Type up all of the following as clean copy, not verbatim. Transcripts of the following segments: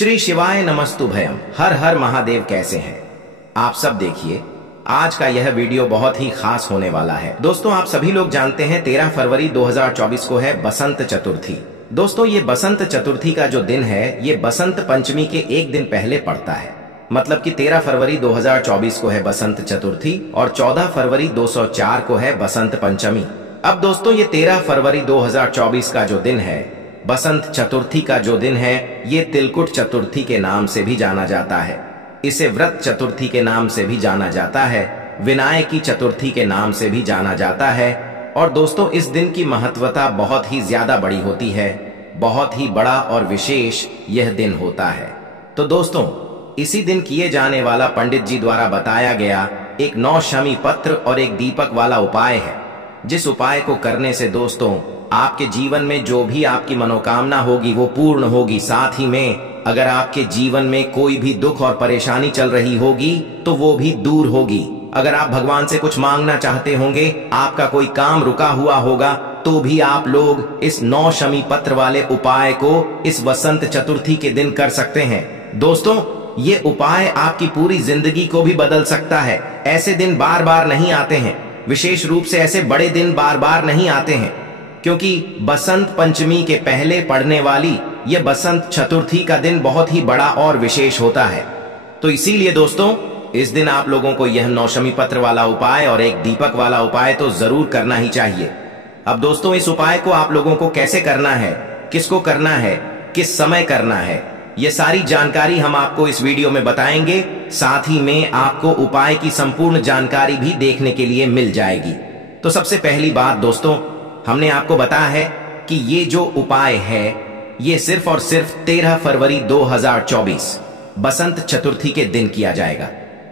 श्री शिवाय नमस्तुभयम। हर हर महादेव। कैसे हैं आप सब? देखिए आज का यह वीडियो बहुत ही खास होने वाला है। दोस्तों आप सभी लोग जानते हैं 13 फरवरी 2024 को है बसंत चतुर्थी। दोस्तों ये बसंत चतुर्थी का जो दिन है ये बसंत पंचमी के एक दिन पहले पड़ता है। मतलब कि 13 फरवरी 2024 को है बसंत चतुर्थी और 14 फरवरी 204 को है बसंत पंचमी। अब दोस्तों ये 13 फरवरी 2024 का जो दिन है बसंत चतुर्थी का जो दिन है ये तिलकुट चतुर्थी के नाम से भी जाना जाता है। इसे व्रत चतुर्थी के नाम से भी जाना जाता है, विनायकी चतुर्थी के नाम से भी जाना जाता है। और दोस्तों इस दिन की महत्वता बहुत ही ज्यादा बड़ी होती है, बहुत ही बड़ा और विशेष यह दिन होता है। तो दोस्तों इसी दिन किए जाने वाला पंडित जी द्वारा बताया गया एक 9 शमी पत्र और एक दीपक वाला उपाय है, जिस उपाय को करने से दोस्तों आपके जीवन में जो भी आपकी मनोकामना होगी वो पूर्ण होगी। साथ ही में अगर आपके जीवन में कोई भी दुख और परेशानी चल रही होगी तो वो भी दूर होगी। अगर आप भगवान से कुछ मांगना चाहते होंगे, आपका कोई काम रुका हुआ होगा, तो भी आप लोग इस 9 शमी पत्र वाले उपाय को इस वसंत चतुर्थी के दिन कर सकते हैं। दोस्तों ये उपाय आपकी पूरी जिंदगी को भी बदल सकता है। ऐसे दिन बार बार नहीं आते हैं, विशेष रूप से ऐसे बड़े दिन बार बार नहीं आते हैं, क्योंकि बसंत पंचमी के पहले पड़ने वाली यह बसंत चतुर्थी का दिन बहुत ही बड़ा और विशेष होता है। तो इसीलिए दोस्तों इस दिन आप लोगों को यह 9 शमी पत्र वाला उपाय और एक दीपक वाला उपाय तो जरूर करना ही चाहिए। अब दोस्तों इस उपाय को आप लोगों को कैसे करना है, किसको करना है, किस समय करना है, ये सारी जानकारी हम आपको इस वीडियो में बताएंगे। साथ ही में आपको उपाय की संपूर्ण जानकारी भी देखने के लिए मिल जाएगी। तो सबसे पहली बात दोस्तों हमने आपको बताया है कि ये जो उपाय है ये सिर्फ और सिर्फ 13 फरवरी 2024 बसंत चतुर्थी के दिन किया जाएगा,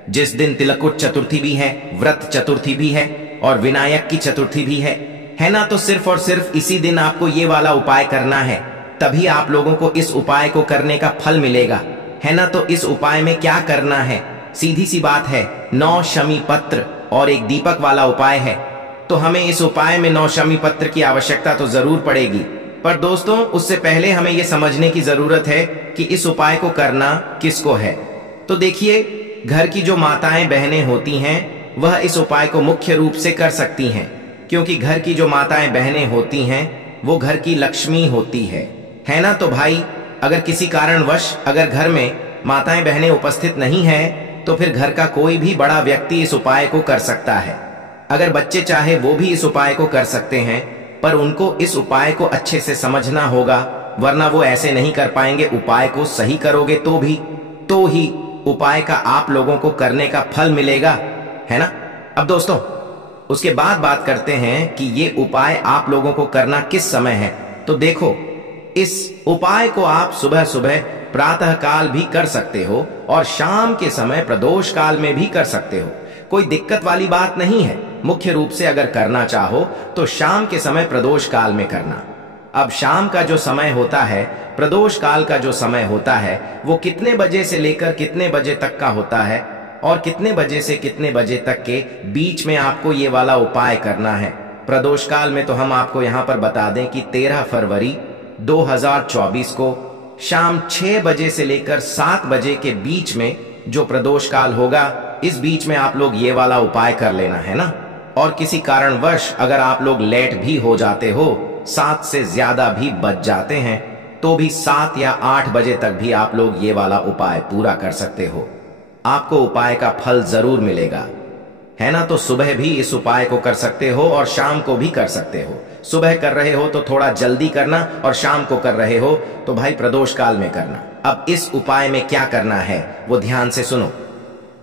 जिस दिन तिलकुट चतुर्थी भी है, व्रत चतुर्थी भी है और विनायक की चतुर्थी भी है ना। तो सिर्फ और सिर्फ इसी दिन आपको ये वाला उपाय करना है, तभी आप लोगों को इस उपाय को करने का फल मिलेगा, है ना। तो इस उपाय में क्या करना है, सीधी सी बात है, 9 शमी पत्र और एक दीपक वाला उपाय है। तो हमें इस उपाय में 9 शमी पत्र की आवश्यकता तो जरूर पड़ेगी, पर दोस्तों उससे पहले हमें यह समझने की जरूरत है कि इस उपाय को करना किसको है। तो देखिए घर की जो माताएं बहनें होती हैं वह इस उपाय को मुख्य रूप से कर सकती हैं, क्योंकि घर की जो माताएं बहनें होती हैं वो घर की लक्ष्मी होती है ना। तो भाई अगर किसी कारणवश अगर घर में माताएं बहनें उपस्थित नहीं है तो फिर घर का कोई भी बड़ा व्यक्ति इस उपाय को कर सकता है। अगर बच्चे चाहे वो भी इस उपाय को कर सकते हैं, पर उनको इस उपाय को अच्छे से समझना होगा, वरना वो ऐसे नहीं कर पाएंगे। उपाय को सही करोगे तो ही उपाय का आप लोगों को करने का फल मिलेगा, है ना। अब दोस्तों उसके बाद बात करते हैं कि ये उपाय आप लोगों को करना किस समय है। तो देखो इस उपाय को आप सुबह सुबह प्रातः काल भी कर सकते हो और शाम के समय प्रदोष काल में भी कर सकते हो, कोई दिक्कत वाली बात नहीं है। मुख्य रूप से अगर करना चाहो तो शाम के समय प्रदोष काल में करना। अब शाम का जो समय होता है, प्रदोष काल का जो समय होता है, वो कितने बजे से लेकर कितने बजे तक का होता है और कितने बजे से कितने बजे तक के बीच में आपको ये वाला उपाय करना है। प्रदोष काल में तो हम आपको यहाँ पर बता दें कि 13 फरवरी 2024 को शाम 6 बजे से लेकर 7 बजे के बीच में जो प्रदोष काल होगा, इस बीच में आप लोग ये वाला उपाय कर लेना, है ना। और किसी कारणवश अगर आप लोग लेट भी हो जाते हो, 7 से ज्यादा भी बच जाते हैं, तो भी 7 या 8 बजे तक भी आप लोग ये वाला उपाय पूरा कर सकते हो। आपको उपाय का फल जरूर मिलेगा, है ना। तो सुबह भी इस उपाय को कर सकते हो और शाम को भी कर सकते हो। सुबह कर रहे हो तो थोड़ा जल्दी करना और शाम को कर रहे हो तो भाई प्रदोष काल में करना। अब इस उपाय में क्या करना है वो ध्यान से सुनो।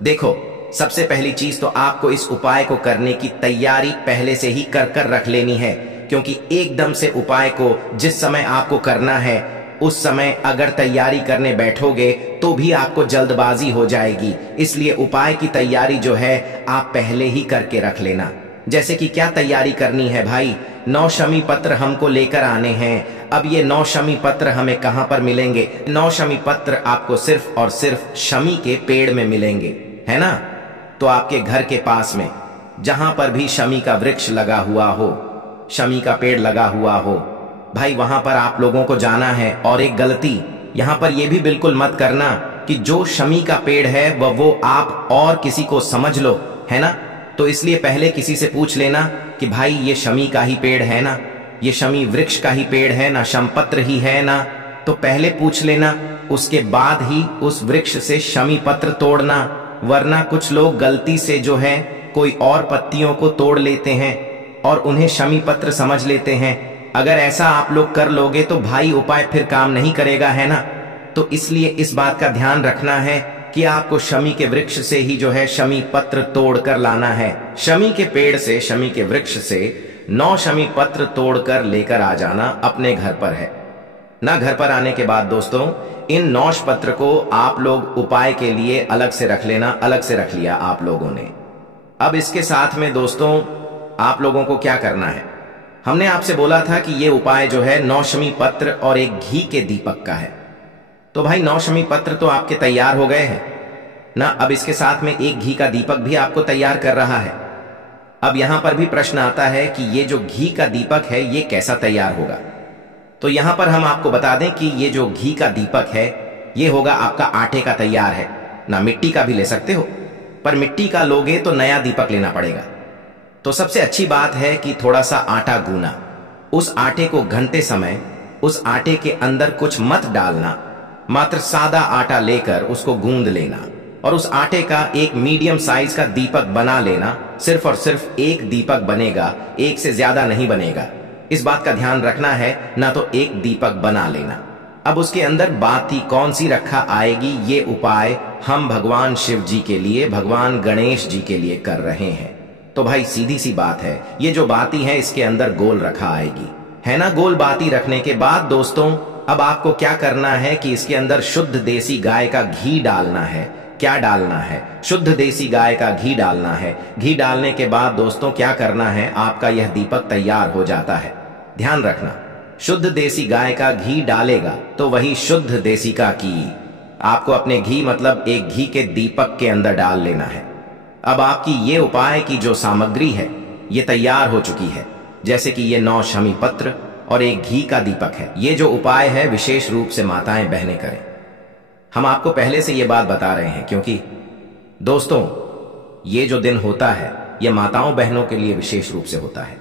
देखो सबसे पहली चीज तो आपको इस उपाय को करने की तैयारी पहले से ही कर रख लेनी है, क्योंकि एकदम से उपाय को जिस समय आपको करना है उस समय अगर तैयारी करने बैठोगे तो भी आपको जल्दबाजी हो जाएगी। इसलिए उपाय की तैयारी जो है आप पहले ही करके रख लेना। जैसे कि क्या तैयारी करनी है भाई, 9 शमी पत्र हमको लेकर आने हैं। अब ये 9 शमी पत्र हमें कहां पर मिलेंगे? 9 शमी पत्र आपको सिर्फ और सिर्फ शमी के पेड़ में मिलेंगे, है ना। तो आपके घर के पास में जहां पर भी शमी का वृक्ष लगा हुआ हो, शमी का पेड़ लगा हुआ हो, भाई वहां पर आप लोगों को जाना है और एक गलती यहाँ पर यह भी बिल्कुल मत करना कि जो शमी का पेड़ है वो आप और किसी को समझ लो, है ना। तो इसलिए पहले किसी से पूछ लेना कि भाई ये शमी का ही पेड़ है ना, ये शमी वृक्ष का ही पेड़ है ना, शमपत्र ही है ना। तो पहले पूछ लेना, उसके बाद ही उस वृक्ष से शमी पत्र तोड़ना। वरना कुछ लोग गलती से जो है कोई और पत्तियों को तोड़ लेते हैं और उन्हें शमी पत्र समझ लेते हैं। अगर ऐसा आप लोग कर लोगे तो भाई उपाय फिर काम नहीं करेगा, है ना। तो इसलिए इस बात का ध्यान रखना है कि आपको शमी के वृक्ष से ही जो है शमी पत्र तोड़ कर लाना है। शमी के पेड़ से, शमी के वृक्ष से 9 शमी पत्र तोड़कर लेकर आ जाना अपने घर पर है ना। घर पर आने के बाद दोस्तों इन 9 पत्र को आप लोग उपाय के लिए अलग से रख लेना। अलग से रख लिया आप लोगों ने। अब इसके साथ में दोस्तों आप लोगों को क्या करना है, हमने आपसे बोला था कि ये उपाय जो है 9 शमी पत्र और एक घी के दीपक का है। तो भाई 9 शमी पत्र तो आपके तैयार हो गए हैं ना। अब इसके साथ में एक घी का दीपक भी आपको तैयार कर रहा है। अब यहां पर भी प्रश्न आता है कि ये जो घी का दीपक है ये कैसा तैयार होगा। तो यहां पर हम आपको बता दें कि ये जो घी का दीपक है ये होगा आपका आटे का तैयार है ना। मिट्टी का भी ले सकते हो, पर मिट्टी का लोगे तो नया दीपक लेना पड़ेगा। तो सबसे अच्छी बात है कि थोड़ा सा आटा गूना। उस आटे को गूंथते समय उस आटे के अंदर कुछ मत डालना, मात्र सादा आटा लेकर उसको गूंद लेना और उस आटे का एक मीडियम साइज का दीपक बना लेना। सिर्फ और सिर्फ एक दीपक बनेगा, एक से ज्यादा नहीं बनेगा। इस बात का ध्यान रखना है ना। तो एक दीपक बना लेना। अब उसके अंदर बाती कौन सी रखा आएगी, ये उपाय हम भगवान शिव जी के लिए, भगवान गणेश जी के लिए कर रहे हैं। तो भाई सीधी सी बात है, ये जो बाती है इसके अंदर गोल रखा आएगी, है ना। गोल बाती रखने के बाद दोस्तों अब आपको क्या करना है कि इसके अंदर शुद्ध देसी गाय का घी डालना है। क्या डालना है? शुद्ध देसी गाय का घी डालना है। घी डालने के बाद दोस्तों क्या करना है, आपका यह दीपक तैयार हो जाता है। ध्यान रखना, शुद्ध देसी गाय का घी डालेगा तो वही शुद्ध देसी का घी आपको अपने घी मतलब एक घी के दीपक के अंदर डाल लेना है। अब आपकी ये उपाय की जो सामग्री है ये तैयार हो चुकी है, जैसे कि ये 9 शमी पत्र और एक घी का दीपक है। ये जो उपाय है विशेष रूप से माताएं बहनें करें। हम आपको पहले से ये बात बता रहे हैं क्योंकि दोस्तों ये जो दिन होता है ये माताओं बहनों के लिए विशेष रूप से होता है।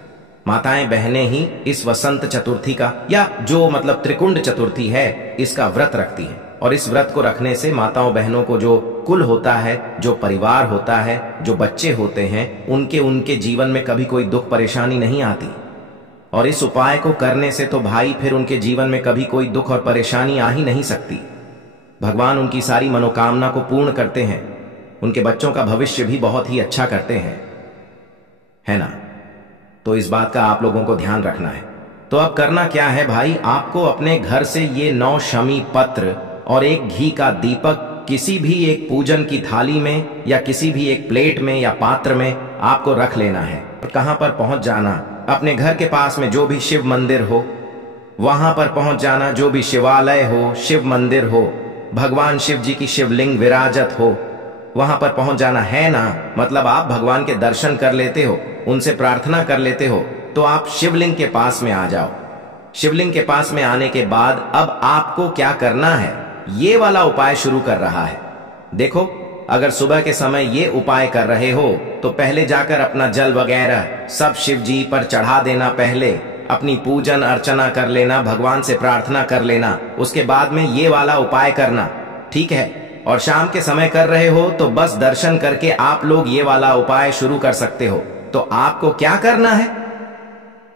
माताएं बहनें ही इस वसंत चतुर्थी का या जो मतलब त्रिकुंड चतुर्थी है इसका व्रत रखती हैं। और इस व्रत को रखने से माताओं बहनों को जो कुल होता है, जो परिवार होता है, जो बच्चे होते हैं, उनके जीवन में कभी कोई दुख परेशानी नहीं आती। और इस उपाय को करने से तो भाई फिर उनके जीवन में कभी कोई दुख और परेशानी आ ही नहीं सकती। भगवान उनकी सारी मनोकामना को पूर्ण करते हैं, उनके बच्चों का भविष्य भी बहुत ही अच्छा करते हैं, है ना। तो इस बात का आप लोगों को ध्यान रखना है। तो अब करना क्या है भाई, आपको अपने घर से ये 9 शमी पत्र और एक घी का दीपक किसी भी एक पूजन की थाली में या किसी भी एक प्लेट में या पात्र में आपको रख लेना है। और कहां पर पहुंच जाना, अपने घर के पास में जो भी शिव मंदिर हो वहां पर पहुंच जाना। जो भी शिवालय हो, शिव मंदिर हो, भगवान शिव जी की शिवलिंग विराजत हो, वहां पर पहुंच जाना है ना। मतलब आप भगवान के दर्शन कर लेते हो, उनसे प्रार्थना कर लेते हो, तो आप शिवलिंग के पास में आ जाओ। शिवलिंग के पास में आने के बाद अब आपको क्या करना है, ये वाला उपाय शुरू कर रहा है। देखो, अगर सुबह के समय ये उपाय कर रहे हो तो पहले जाकर अपना जल वगैरह सब शिव जी पर चढ़ा देना। पहले अपनी पूजन अर्चना कर लेना, भगवान से प्रार्थना कर लेना, उसके बाद में ये वाला उपाय करना, ठीक है। और शाम के समय कर रहे हो तो बस दर्शन करके आप लोग ये वाला उपाय शुरू कर सकते हो। तो आपको क्या करना है,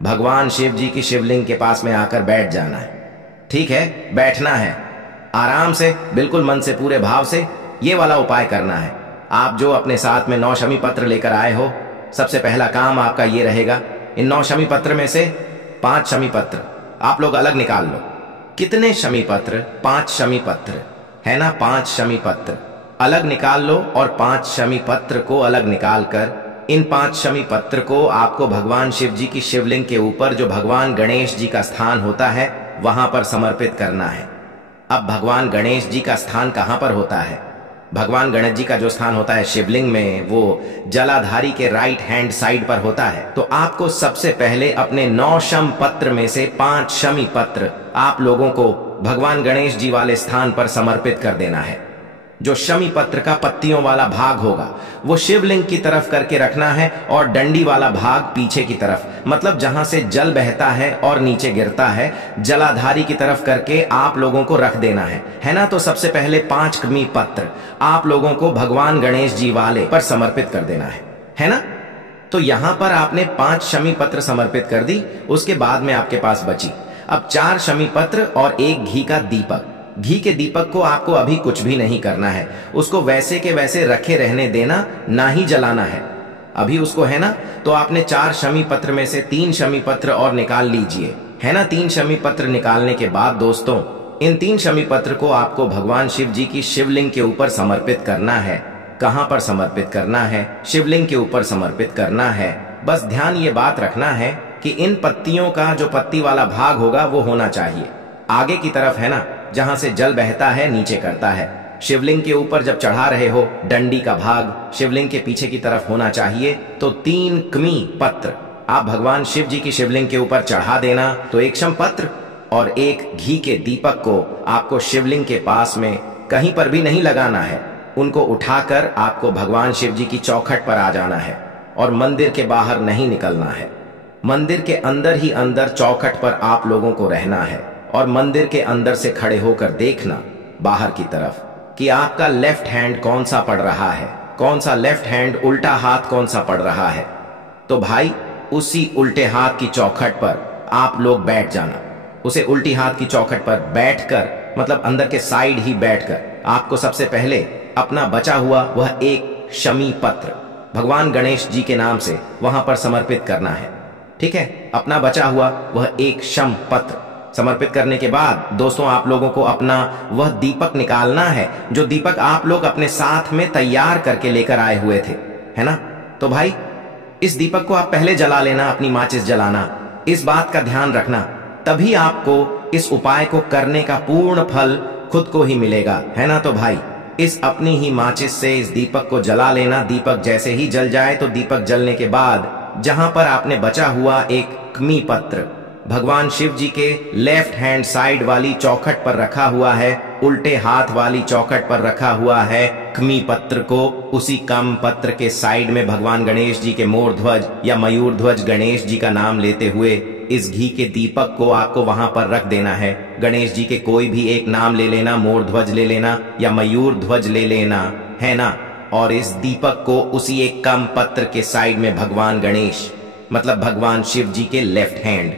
भगवान शिव जी की शिवलिंग के पास में आकर बैठ जाना है, ठीक है। बैठना है आराम से, बिल्कुल मन से पूरे भाव से ये वाला उपाय करना है। आप जो अपने साथ में 9 शमी पत्र लेकर आए हो, सबसे पहला काम आपका ये रहेगा, इन 9 शमी पत्र में से 5 शमी पत्र आप लोग अलग निकाल लो। कितने शमी पत्र? 5 शमी पत्र, है ना। 5 शमी पत्र अलग निकाल लो और 5 शमी पत्र को अलग निकाल कर इन 5 शमी पत्र को आपको भगवान शिव जी की शिवलिंग के ऊपर जो भगवान गणेश जी का स्थान होता है वहां पर समर्पित करना है। अब भगवान गणेश जी का स्थान कहां पर होता है, भगवान गणेश जी का जो स्थान होता है शिवलिंग में, वो जलाधारी के राइट हैंड साइड पर होता है। तो आपको सबसे पहले अपने 9 शम पत्र में से 5 शमी पत्र आप लोगों को भगवान गणेश जी वाले स्थान पर समर्पित कर देना है। जो शमी पत्र का पत्तियों वाला भाग होगा वो शिवलिंग की तरफ करके रखना है और डंडी वाला भाग पीछे की तरफ, मतलब जहां से जल बहता है और नीचे गिरता है, जलाधारी की तरफ करके आप लोगों को रख देना है ना। तो सबसे पहले 5 कमी पत्र आप लोगों को भगवान गणेश जी वाले पर समर्पित कर देना है ना। तो यहां पर आपने 5 शमी पत्र समर्पित कर दी। उसके बाद में आपके पास बची अब 4 शमी पत्र और 1 घी का दीपक। घी के दीपक को आपको अभी कुछ भी नहीं करना है, उसको वैसे के वैसे रखे रहने देना, ना ही जलाना है अभी उसको, है ना। तो आपने 4 शमी पत्र में से 3 शमी पत्र और निकाल लीजिए, है ना। 3 शमी पत्र निकालने के बाद दोस्तों इन 3 शमी पत्र को आपको भगवान शिव जी की शिवलिंग के ऊपर समर्पित करना है। कहां पर समर्पित करना है? शिवलिंग के ऊपर समर्पित करना है। बस ध्यान ये बात रखना है कि इन पत्तियों का जो पत्ती वाला भाग होगा वो होना चाहिए आगे की तरफ, है ना, जहां से जल बहता है नीचे करता है। शिवलिंग के ऊपर जब चढ़ा रहे हो, डंडी का भाग शिवलिंग के पीछे की तरफ होना चाहिए। तो 3 कमी पत्र आप भगवान शिव जी की शिवलिंग के ऊपर चढ़ा देना। तो 1 शम पत्र और 1 घी के दीपक को आपको शिवलिंग के पास में कहीं पर भी नहीं लगाना है, उनको उठाकर आपको भगवान शिव जी की चौखट पर आ जाना है और मंदिर के बाहर नहीं निकलना है। मंदिर के अंदर ही अंदर चौखट पर आप लोगों को रहना है और मंदिर के अंदर से खड़े होकर देखना बाहर की तरफ कि आपका लेफ्ट हैंड कौन सा पड़ रहा है, कौन सा लेफ्ट हैंड, उल्टा हाथ कौन सा पड़ रहा है। तो भाई उसी उल्टे हाथ की चौखट पर आप लोग बैठ जाना। उसे उल्टी हाथ की चौखट पर बैठकर, मतलब अंदर के साइड ही बैठकर, आपको सबसे पहले अपना बचा हुआ वह 1 शमी पत्र भगवान गणेश जी के नाम से वहां पर समर्पित करना है। ठीक है, अपना बचा हुआ वह 1 शम पत्र समर्पित करने के बाद दोस्तों आप लोगों को अपना वह दीपक निकालना है, जो दीपक आप लोग अपने साथ में तैयार करके लेकर आए हुए थे, है ना। तो भाई इस दीपक को आप पहले जला लेना, अपनी माचिस जलाना, इस बात का ध्यान रखना, तभी आपको इस उपाय को करने का पूर्ण फल खुद को ही मिलेगा, है ना। तो भाई इस अपनी ही माचिस से इस दीपक को जला लेना। दीपक जैसे ही जल जाए तो दीपक जलने के बाद जहां पर आपने बचा हुआ 1 कमी पत्र भगवान शिव जी के लेफ्ट हैंड साइड वाली चौखट पर रखा हुआ है, उल्टे हाथ वाली चौखट पर रखा हुआ है कमी पत्र को, उसी कम पत्र के साइड में भगवान गणेश जी के मोर ध्वज या मयूर ध्वज गणेश जी का नाम लेते हुए इस घी के दीपक को आपको वहां पर रख देना है। गणेश जी के कोई भी एक नाम ले लेना, मोर ध्वज ले लेना या मयूर ध्वज ले लेना, है ना। और इस दीपक को उसी एक कम पत्र के साइड में भगवान गणेश, मतलब भगवान शिव जी के लेफ्ट हैंड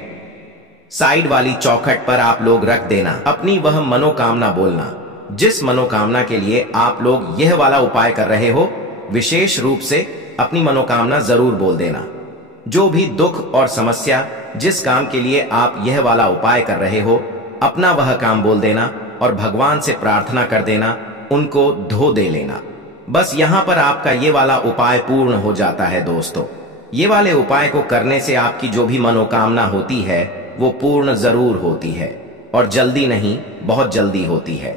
साइड वाली चौखट पर आप लोग रख देना। अपनी वह मनोकामना बोलना, जिस मनोकामना के लिए आप लोग यह वाला उपाय कर रहे हो, विशेष रूप से अपनी मनोकामना जरूर बोल देना। जो भी दुख और समस्या, जिस काम के लिए आप यह वाला उपाय कर रहे हो, अपना वह काम बोल देना और भगवान से प्रार्थना कर देना, उनको धो दे लेना। बस यहां पर आपका ये वाला उपाय पूर्ण हो जाता है दोस्तों। ये वाले उपाय को करने से आपकी जो भी मनोकामना होती है वो पूर्ण जरूर होती है, और जल्दी नहीं, बहुत जल्दी होती है।